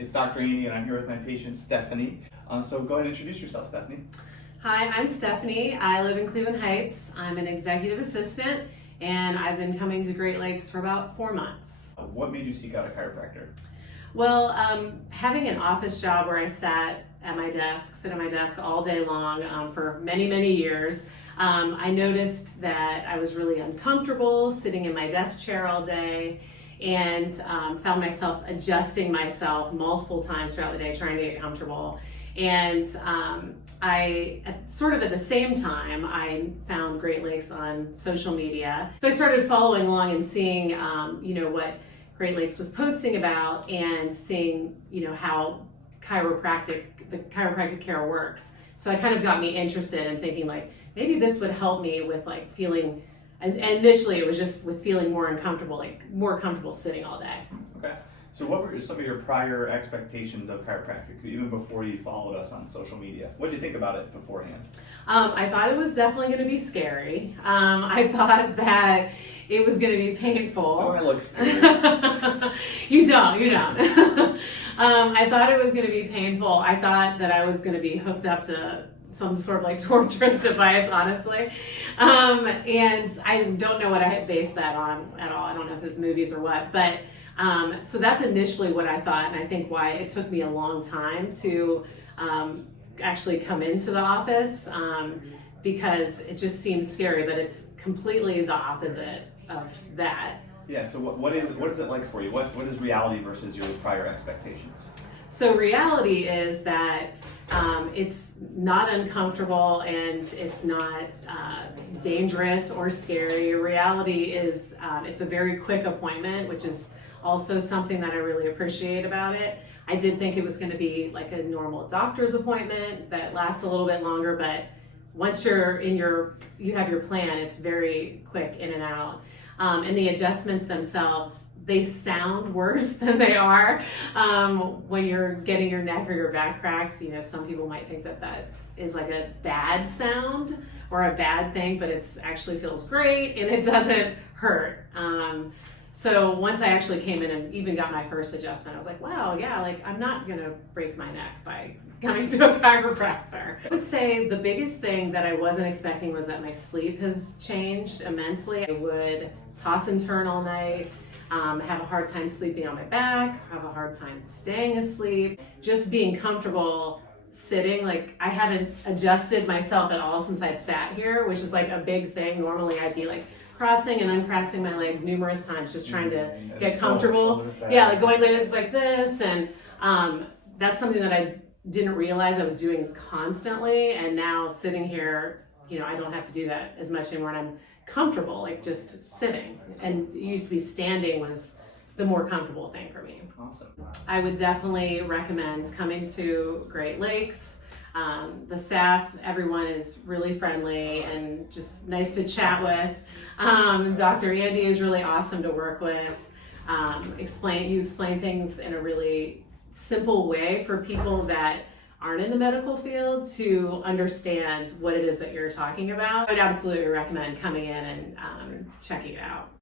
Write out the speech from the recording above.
It's Dr. Andy, and I'm here with my patient Stephanie. So go ahead and introduce yourself, Stephanie. Hi, I'm Stephanie. I live in Cleveland Heights. I'm an executive assistant, and I've been coming to Great Lakes for about 4 months. What made you seek out a chiropractor? Well, having an office job where I sit at my desk all day long for many, many years, I noticed that I was really uncomfortable sitting in my desk chair all day, and found myself adjusting myself multiple times throughout the day trying to get comfortable. And at the same time, I found Great Lakes on social media. So I started following along and seeing, what Great Lakes was posting about, and seeing, how the chiropractic care works. So it kind of got me interested in thinking maybe this would help me with feeling, and initially it was just with feeling more comfortable sitting all day. Okay. So what were some of your prior expectations of chiropractic, even before you followed us on social media? What did you think about it beforehand? I thought it was definitely going to be scary. I thought that it was going to be painful. Do I look scary? You don't. I thought it was going to be painful. I thought that I was going to be hooked up to some sort of torturous device, honestly. And I don't know what I had based that on at all. I don't know if it's movies or what, but so that's initially what I thought, and I think why it took me a long time to actually come into the office, because it just seems scary, but it's completely the opposite of that. Yeah, so what is it like for you? What is reality versus your prior expectations? So reality is that it's not uncomfortable and it's not dangerous or scary. Reality is it's a very quick appointment, which is also something that I really appreciate about it. I did think it was going to be like a normal doctor's appointment that lasts a little bit longer, but once you have your plan, it's very quick in and out. And the adjustments themselves, they sound worse than they are. When you're getting your neck or your back cracks, some people might think that is like a bad sound or a bad thing, but it's actually feels great and it doesn't hurt. So once I actually came in and even got my first adjustment, I was like, wow, yeah, I'm not gonna break my neck by coming to a chiropractor. I would say the biggest thing that I wasn't expecting was that my sleep has changed immensely. I would toss and turn all night, have a hard time sleeping on my back, have a hard time staying asleep. Just being comfortable sitting, I haven't adjusted myself at all since I've sat here, which is a big thing. Normally I'd be crossing and uncrossing my legs numerous times, just trying to get comfortable. Yeah, going like this, and that's something that I didn't realize I was doing constantly, and now sitting here, I don't have to do that as much anymore, and I'm comfortable, just sitting. And it used to be standing was the more comfortable thing for me. Awesome. I would definitely recommend coming to Great Lakes. The staff, everyone is really friendly and just nice to chat with. Dr. Andy is really awesome to work with. You explain things in a really simple way for people that aren't in the medical field to understand what it is that you're talking about. I would absolutely recommend coming in and checking it out.